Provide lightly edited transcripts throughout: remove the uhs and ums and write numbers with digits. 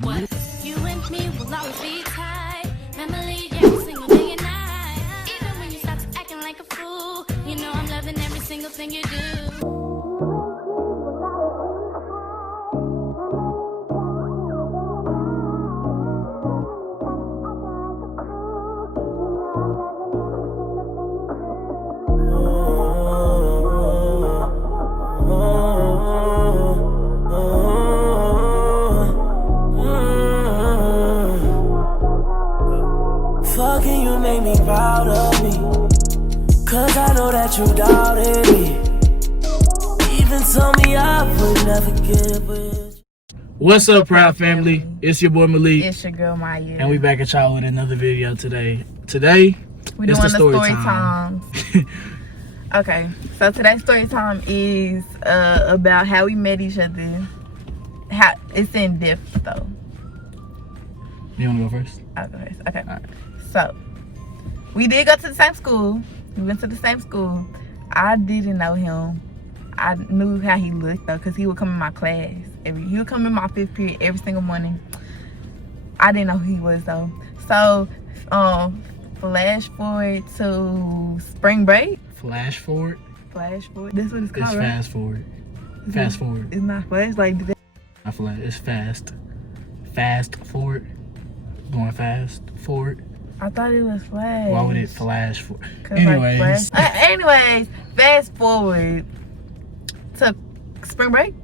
What? You and me will always be tight. Memory every single day and night. Even when you start to acting like a fool, you know I'm loving every single thing you do. Fucking you make me proud of me, cause I know that you doubted me. Even told me I would never give with. What's up, Proud Family? It's your boy Malik. It's your girl Maya. And we back at y'all with another video today. Today, we're it's doing the story time. Okay, so today's story time is about how we met each other. How it's in depth though. You wanna go first? I'll go first. Okay. All right. So we did go to the same school. We went to the same school. I didn't know him. I knew how he looked though, cause he would come in my class. He would come in my 5th period every single morning. I didn't know who he was though. So flash forward to spring break. Flash forward? Flash forward. That's what it's called, It's right? fast forward. Fast forward. It's not flash like that. Not flash. It's fast. Fast forward. Going fast forward. I thought it was flash. Why would it flash forward? 'Cause, Anyways. Anyways, fast forward to spring break.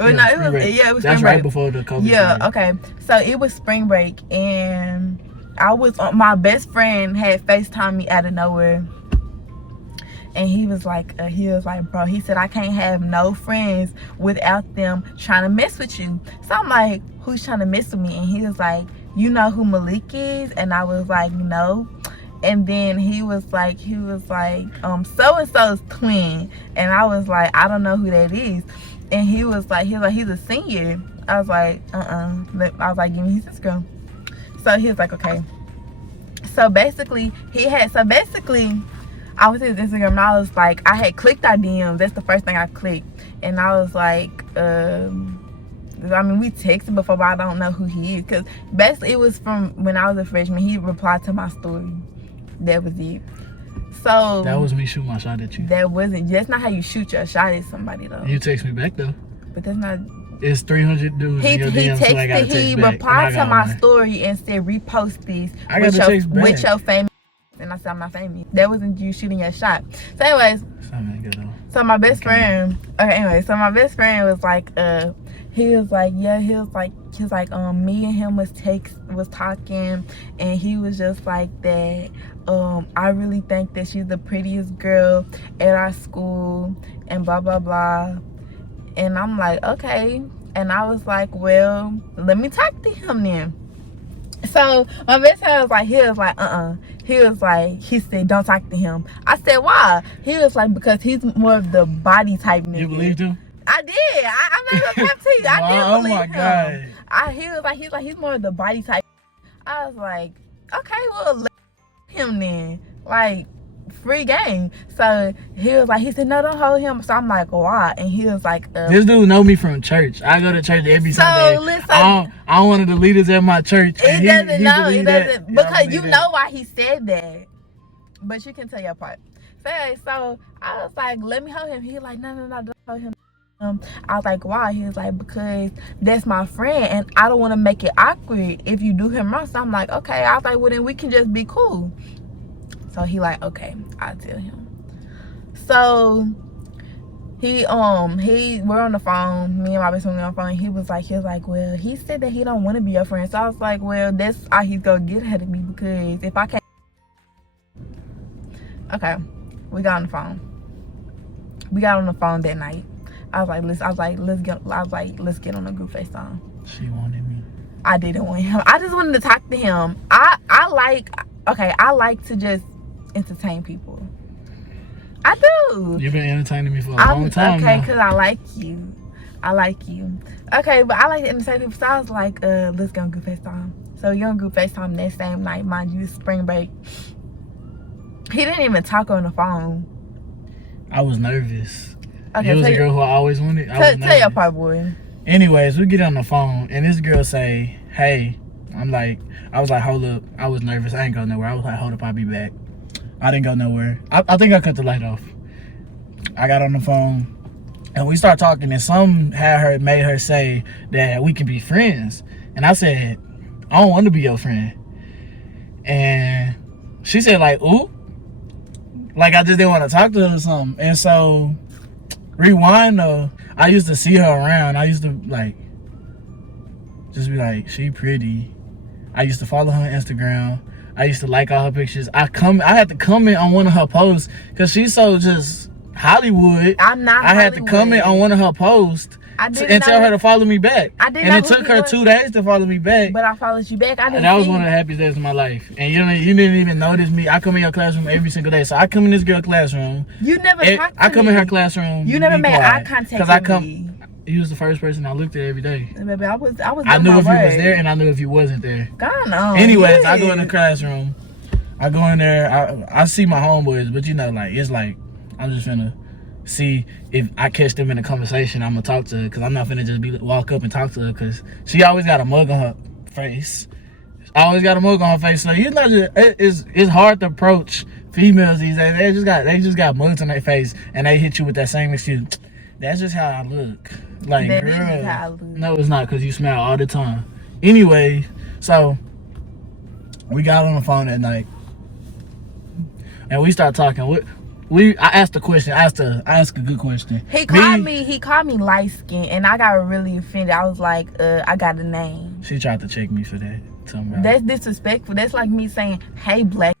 Or Yeah, no, spring break. it was That's spring right break. before the COVID Yeah, started. okay. So it was spring break, and I was on. My best friend had FaceTimed me out of nowhere, and he was like, bro, he said I can't have no friends without them trying to mess with you. So I'm like, who's trying to mess with me? And he was like, you know who Malik is? And I was like, no. And then he was like, so and so's twin. And I was like, I don't know who that is. And he was like, he's a senior. I was like, I was like, give me his Instagram. So he was like, okay. So basically, I was his Instagram and I was like, I had clicked our DMs. That's the first thing I clicked. And I was like, I mean, we texted before, but I don't know who he is. Because basically, it was from when I was a freshman. He replied to my story. That was it. So That was me shooting my shot at you. That's not how you shoot your shot at somebody, though. You text me back, though. But that's not. It's 300 dudes He in your DMs, so I gotta texted, text he back. replied to my one. story and said, repost this I got to text back. with your famous. And I said, I'm not famous. That wasn't you shooting your shot. So anyways, Something good, though. so my best friend, so my best friend was like, me and him was talking, and he was just like that. I really think that she's the prettiest girl at our school, and blah blah blah. And I'm like, okay. And I was like, well, let me talk to him then. So my best friend was like, he said, don't talk to him. I said, why? He was like, because he's more of the body type nigga. You believed him? I did. I'm not gonna cap to you. I did believe him. God. He was like, he's more of the body type. I was like, okay, well, let him then. Like, free game. So he said, no, don't hold him. So I'm like, why? And he was like, this dude know me from church. I go to church every Sunday. Listen, I'm one of the leaders at my church. It doesn't. Because you that. know why he said that. But you can tell your part. So I was like, let me hold him. He like, no, don't hold him. I was like, why? He was like, because that's my friend and I don't want to make it awkward if you do him wrong. So I'm like, okay. I was like, well, then we can just be cool. So he like, okay, I'll tell him. So we're on the phone. Me and my best friend were on the phone. He was like, well, he said that he don't want to be your friend. So I was like, well, that's how he's gonna get ahead of me, because if I can't. Okay, we got on the phone. We got on the phone that night. I was like, let's get on a group FaceTime. She wanted me. I didn't want him. I just wanted to talk to him. I like to just entertain people. I do. You've been entertaining me for a long time okay, now. because I like you. Okay, but I like to entertain people. So I was like, let's go on group FaceTime. So we on group FaceTime that same night. Mind you, spring break. He didn't even talk on the phone. I was nervous. Okay, it was a girl who I always wanted. I was tell your part, boy. Anyways, we get on the phone and this girl say, hey, I was like, hold up. I was nervous. I ain't go nowhere. I was like, hold up, I'll be back. I didn't go nowhere. I think I cut the light off. I got on the phone and we start talking and some made her say that we can be friends. And I said, I don't want to be your friend. And she said like, ooh, like I just didn't want to talk to her or something. And so rewind though, I used to see her around. I used to like, just be like, she pretty. I used to follow her on Instagram. I used to like all her pictures. I had to comment on one of her posts because she's so just Hollywood. I'm not I had to comment on one of her posts and tell her to follow me back. And it took her 2 days to follow me back. But I followed you back. And that was one of the happiest days of my life. And you didn't even notice me. I come in your classroom every single day. So I come in this girl's classroom. You never talked to me. I come in her classroom. You never made eye contact with me. You was the first person I looked at every day. Baby, I knew if you was there and I knew if you wasn't there. God no. Anyways, I go in the classroom. I go in there. I see my homeboys, but you know, like it's like I'm just finna see if I catch them in a conversation. I'm gonna talk to her because I'm not finna just walk up and talk to her because she always got a mug on her face. Always got a mug on her face. So you know, it's hard to approach females these days. They just got mugs on their face and they hit you with that same excuse. That's just how I look. Like, that girl, is how I look. No, it's not because you smile all the time. Anyway, so we got on the phone that night and we start talking. I asked a question. I asked a good question. He called me light skin and I got really offended. I was like, I got a name. She tried to check me for that. That's disrespectful. That's like me saying, hey, black.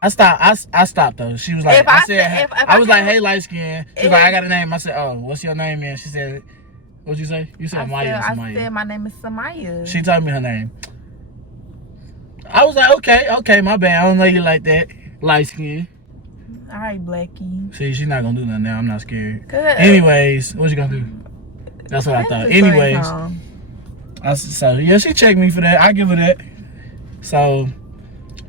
I stopped though. She was like, I was like, hey, light skin. She was like, I got a name. I said, oh, what's your name, man? She said, what'd you say? You said Maya. I said my name is Samaya. She told me her name. I was like, okay, my bad. I don't know you like that. Light skin. All right, Blackie. See, she's not gonna do nothing now. I'm not scared. Good. Anyways, what you gonna do? That's what I thought. Anyways, she checked me for that. I give her that. So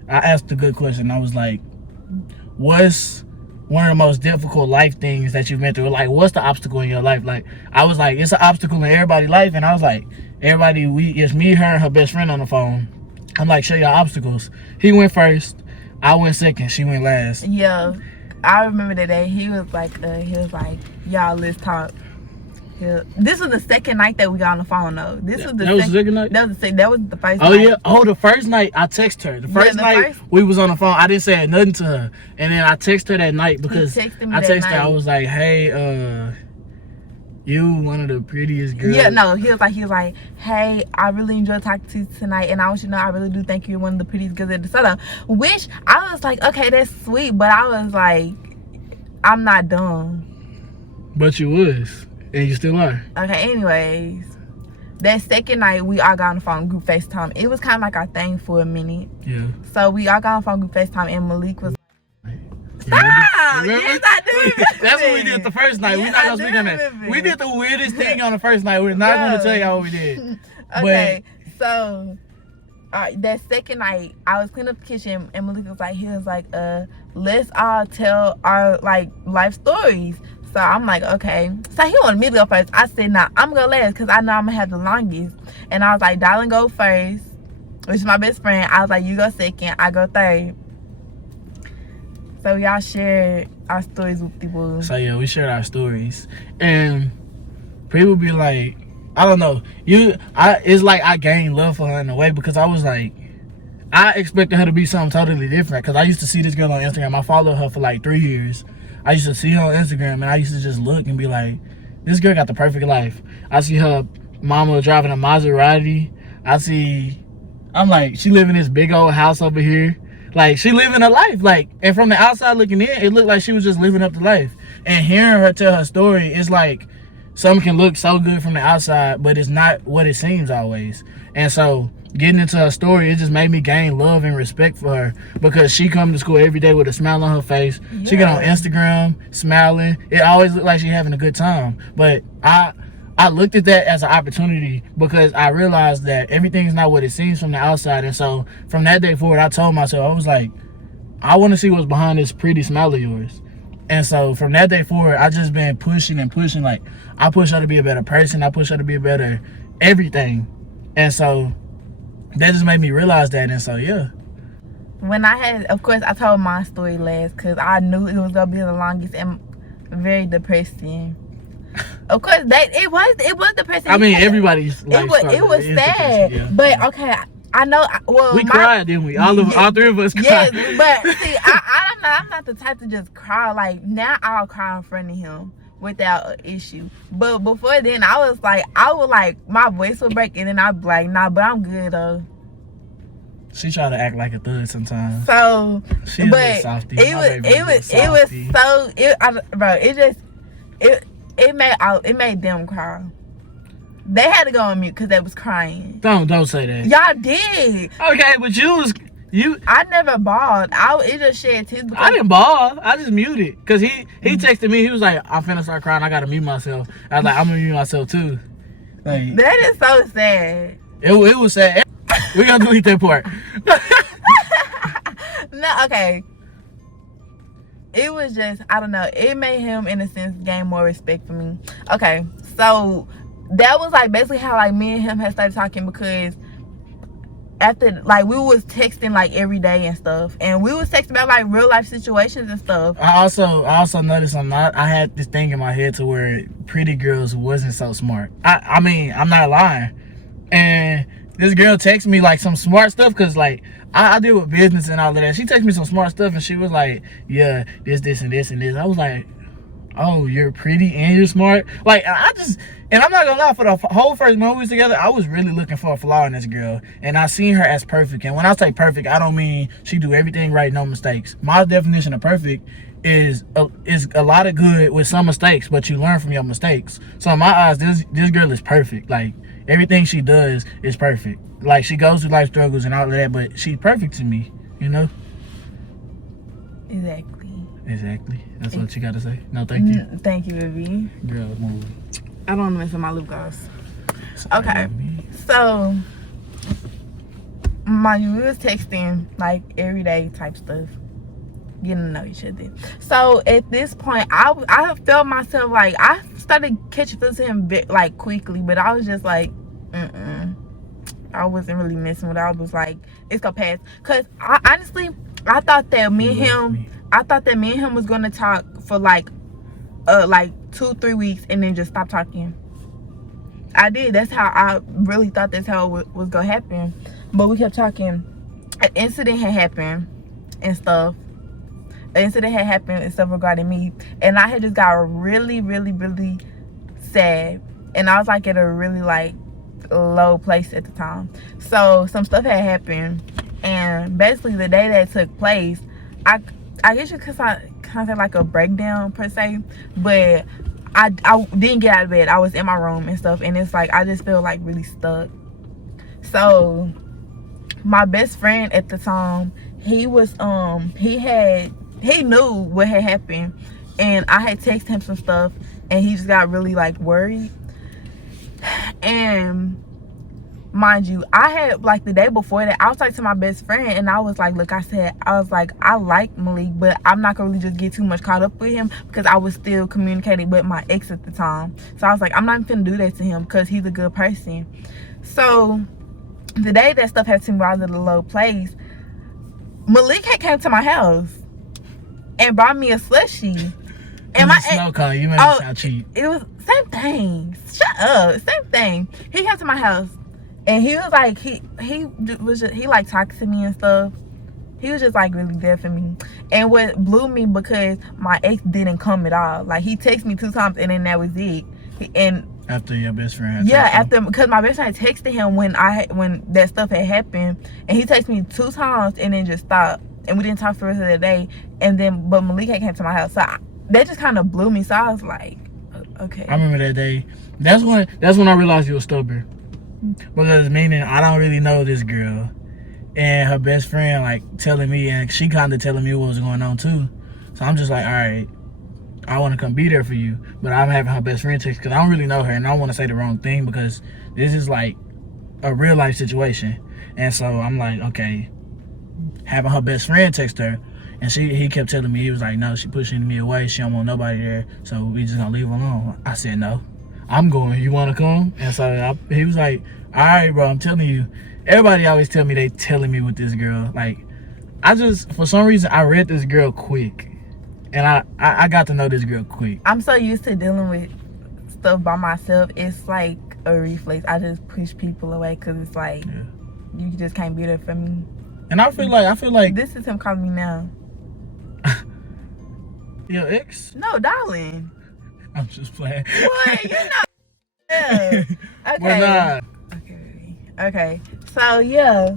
I asked a good question. I was like, what's one of the most difficult life things that you've been through? Like, what's the obstacle in your life? Like, I was like, it's an obstacle in everybody's life. And I was like, it's me, her, and her best friend on the phone. I'm like, show your obstacles. He went first. I went second. She went last. Yeah. I remember that day. He was like, y'all, let's talk. Yeah. This was the second night that we got on the phone though. That was the second night? That was the first night. Yeah. Oh, the first night I texted her. The first night we was on the phone, I didn't say nothing to her. And then I texted her that night because I texted her, I was like, hey, you one of the prettiest girls. Yeah, no, he was like, hey, I really enjoyed talking to you tonight, and I want you to know I really do think you're one of the prettiest girls at the setup. Which I was like, okay, that's sweet, but I was like, I'm not dumb. But you was. And you still are. Okay, anyways. That second night, we all got on the phone group FaceTime. It was kind of like our thing for a minute. Yeah. So we all got on the phone group FaceTime, and Malik was Stop! Remember? Yes, I do. That's what we did the first night. Yes, we're not gonna speak on that. We did the weirdest thing on the first night. We're not gonna tell y'all what we did. Okay, so that second night, I was cleaning up the kitchen, and Malik was like, let's all tell our like life stories. So I'm like, okay. So he wanted me to go first. I said, nah, I'm gonna go last because I know I'm gonna have the longest. And I was like, darling, go first, which is my best friend. I was like, you go second, I go third. So y'all shared our stories with people. So yeah, we shared our stories, and people be like, I don't know, it's like I gained love for her in a way because I was like, I expected her to be something totally different because I used to see this girl on Instagram. I followed her for like 3 years. I used to see her on Instagram and I used to just look and be like, this girl got the perfect life. I see her mama driving a Maserati. I'm like, she live in this big old house over here. Like, she living her life. Like, and from the outside looking in, it looked like she was just living up the life. And hearing her tell her story, it's like, something can look so good from the outside, but it's not what it seems always. And so, getting into her story, it just made me gain love and respect for her because she come to school every day with a smile on her face. Yeah. She get on Instagram smiling. It always looked like she having a good time. But I looked at that as an opportunity because I realized that everything's not what it seems from the outside. And so from that day forward, I told myself, I was like, I want to see what's behind this pretty smile of yours. And so from that day forward, I just been pushing and pushing. Like, I push her to be a better person. I push her to be a better everything. And so that just made me realize that. And so, yeah. When I had, of course, I told my story last because I knew it was going to be the longest and very depressing. Of course, it was depressing. I mean, everybody's like, it was sad. Yeah. But, okay, I know, well, we cried, didn't we? All three of us cried. Yes, but see, I'm not the type to just cry. Like, now I'll cry in front of him without an issue. But before then, I would my voice would break, and then I'd be like, nah, but I'm good though. She tried to act like a thug sometimes. So, she a but softie. It made them cry. They had to go on mute because they was crying. Don't say that. Y'all did. Okay, but you. I never bawled. It just shed tears. I didn't bawl. I just muted because he texted me. He was like, "I'm finna start crying. I gotta mute myself." I was like, "I'm gonna mute myself too." Like, that is so sad. It was sad. We gotta delete that part. No, okay. It was just, I don't know. It made him, in a sense, gain more respect for me. Okay, so that was like basically how like me and him had started talking, because after like we was texting like every day and stuff, and we was texting about like real life situations and stuff. I also noticed I had this thing in my head to where pretty girls wasn't so smart. I mean, I'm not lying. And this girl texted me like some smart stuff, because like I deal with business and all of that. She texted me some smart stuff, and she was like, yeah, this and this and this. I was like, oh, you're pretty and you're smart. Like, and I'm not gonna lie, for the whole first month we was together, I was really looking for a flaw in this girl, and I seen her as perfect. And when I say perfect, I don't mean she do everything right, no mistakes. My definition of perfect is a lot of good with some mistakes, but you learn from your mistakes. So in my eyes, this girl is perfect. Like, everything she does is perfect. Like, she goes through life struggles and all of that, but she's perfect to me, you know? Exactly. That's what you gotta say. No, thank you. Thank you, baby. Girl, move. I don't want to mess with my lip gloss. Sorry, okay. So, mind you, we was texting like every day type stuff, getting to know each other. So at this point, I felt myself like I started catching feelings to him like quickly, but I was just like, I wasn't really messing with it. I was like, it's gonna pass. Cause honestly, I thought that me and him was gonna talk for like 2-3 weeks and then just stop talking. I did. That's how I really thought that's how it was gonna happen. But we kept talking. An incident had happened and stuff. Regarding me, and I had just got really, really, really sad, and I was like at a really like low place at the time. So some stuff had happened, and basically the day that took place, I guess you could kind of say like a breakdown per se, but I didn't get out of bed. I was in my room and stuff, and it's like I just feel like really stuck. So my best friend at the time, he was he knew what had happened, and I had texted him some stuff, and he just got really like worried. And mind you, I had like the day before that, I was like to my best friend, and I was like, look, I was like, I like Malik, but I'm not gonna really just get too much caught up with him, because I was still communicating with my ex at the time. So I was like, I'm not even finna do that to him, because he's a good person. So the day that stuff happened to me, I was at a low place, Malik had came to my house and brought me a slushie. And my snow cone, you made me sound cheap. It was same thing. Shut up. Same thing. He came to my house, and he was like, he like talked to me and stuff. He was just like really there for me. And what blew me, because my ex didn't come at all. Like, he texted me 2 times, and then that was it. And after your best friend because my best friend texted him when that stuff had happened, and he texted me 2 times and then just stopped, and we didn't talk for the rest of the day. And then but Malik came to my house, so that just kind of blew me. So I was like, okay. I remember that day. That's when I realized you were stubborn, because meaning I don't really know this girl, and her best friend like telling me, and she kind of telling me what was going on too. So I'm just like, all right, I want to come be there for you, but I'm having her best friend text, because I don't really know her, and I don't want to say the wrong thing, because this is like a real life situation. And so I'm like, okay, having her best friend text her, And he kept telling me, he was like, no, she pushing me away. She don't want nobody there. So we just gonna leave her alone. I said, no, I'm going. You want to come? And so he was like, all right, bro, I'm telling you. Everybody always tell me they telling me with this girl. Like, I just, for some reason, I read this girl quick. And I got to know this girl quick. I'm so used to dealing with stuff by myself. It's like a reflex. I just push people away because it's like, you just can't be there for me. And I feel like this is him calling me now. Your ex? No, darling. I'm just playing. What? You're not. Yeah. Okay. We're not. Okay. So yeah,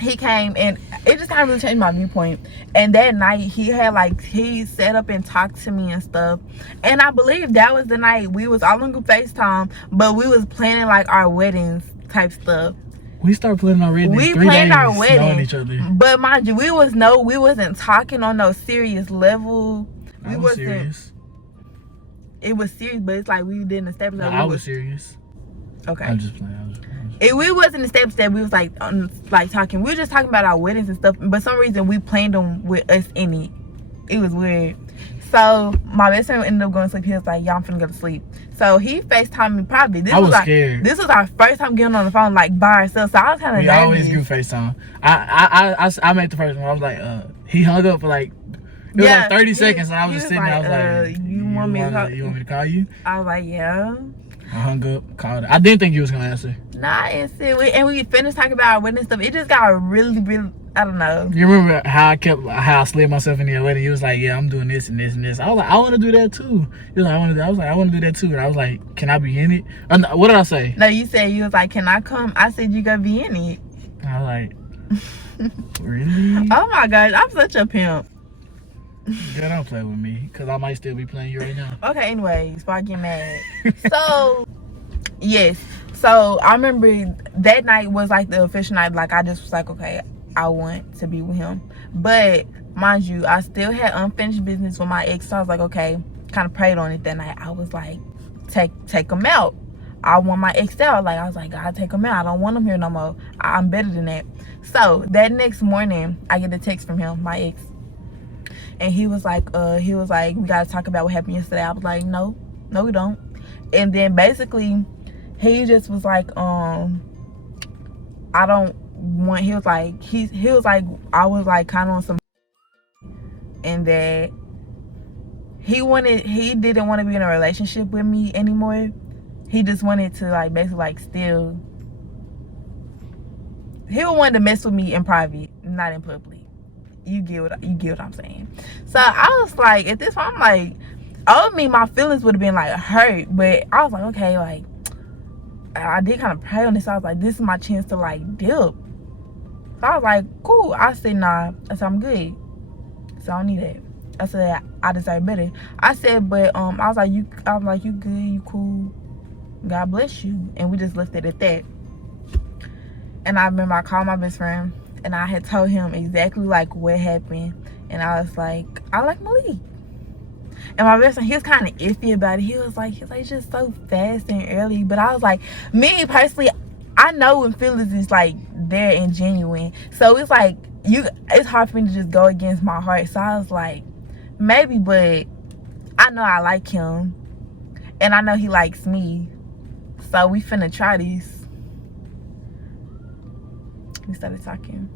he came and it just kind of really changed my viewpoint. And that night he set up and talked to me and stuff. And I believe that was the night we was all on FaceTime, but we was planning like our weddings type stuff. We started planning our wedding. We 3 planned days our wedding, knowing each other. but mind you, we wasn't talking on no serious level. I was serious. It was serious, but it's like we didn't establish that. I was serious. Okay. I'm just playing. We wasn't established that we was like talking. We were just talking about our weddings and stuff. But some reason we planned them with us in it. It was weird. So my best friend ended up going to sleep. He was like, "Y'all, I'm finna go to sleep." So he FaceTimed me probably. I was scared. This was our first time getting on the phone like by ourselves. So I was kind of nervous. We always do FaceTime. I made the first one. I was like, he hung up for like, it was like 30 seconds, and I was just sitting there. I was like, you want me to call you? I was like, yeah. I hung up, called her. I didn't think you was gonna answer. Nah, and we finished talking about our wedding stuff. It just got really, really, I don't know. You remember how I slid myself in your wedding? You was like, yeah, I'm doing this and this and this. I was like, I want to do that too. You was like, I was like, I want to do that too. And I was like, can I be in it? What did I say? No, you said, you was like, can I come? I said, you gonna be in it. I was like, really? Oh my gosh, I'm such a pimp. Girl, don't play with me, because I might still be playing you right now. Okay, anyways, before I get mad. So, yes. So, I remember that night was like the official night. Like, I just was like, okay, I want to be with him. But, mind you, I still had unfinished business with my ex. So, I was like, okay, kind of prayed on it that night. I was like, take him out. I want my ex out. Like, I was like, God, take him out. I don't want him here no more. I'm better than that. So, that next morning, I get a text from him, my ex. And he was like, we gotta talk about what happened yesterday. I was like, no, we don't. And then basically, he just was like, I don't want. He was like, I was like kind of on some, and that he didn't want to be in a relationship with me anymore. He just wanted to like basically like still. He wanted to mess with me in private, not in public. You get what I'm saying. So I was like, at this point, I'm like, my feelings would have been like hurt, but I was like, okay, like I did kind of pray on this. I was like, this is my chance to like dip. So I was like, cool. I said, nah. I said, I'm good. So I don't need that. I said, I deserve better. I said, but I was like, you good, you cool. God bless you. And we just left it at that. And I remember I called my best friend. And I had told him exactly like what happened. And I was like, I like Malik. And my best friend, he was kind of iffy about it. He was like just so fast and early. But I was like, me personally, I know when feelings is like there and genuine. So it's like, it's hard for me to just go against my heart. So I was like, maybe, but I know I like him. And I know he likes me. So we finna try this. We started talking.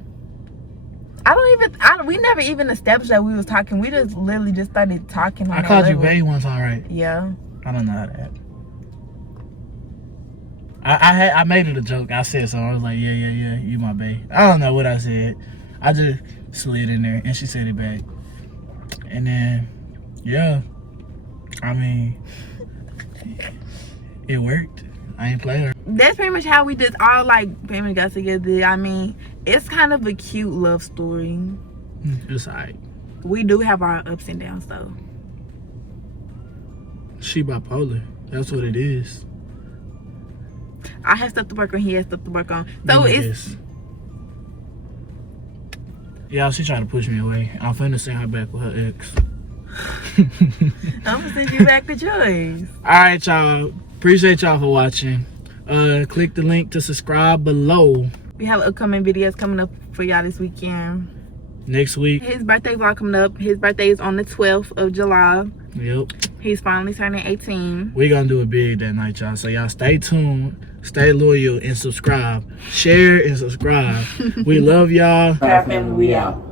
We never even established that we was talking. We just literally just started talking. I called you bae one time, right? Yeah. I don't know how to act. I made it a joke. I said something. I was like, yeah, you my bae. I don't know what I said. I just slid in there and she said it back. And then, yeah. I mean, it worked. I ain't play her. That's pretty much how we just all like pretty much got together. I mean, it's kind of a cute love story. It's alright. We do have our ups and downs though. She bipolar. That's what it is. I have stuff to work on. He has stuff to work on. So it's. Yeah, she trying to push me away. I'm finna send her back with her ex. I'm gonna send you back with yours. Alright, y'all. Appreciate y'all for watching. Click the link to subscribe below. We have upcoming videos coming up for y'all this weekend. next week. His birthday vlog coming up. His birthday is on the 12th of July. Yep. He's finally turning 18. We're gonna do it big that night, y'all. So y'all stay tuned, stay loyal, and subscribe. Share and subscribe. We love y'all. Family, we out.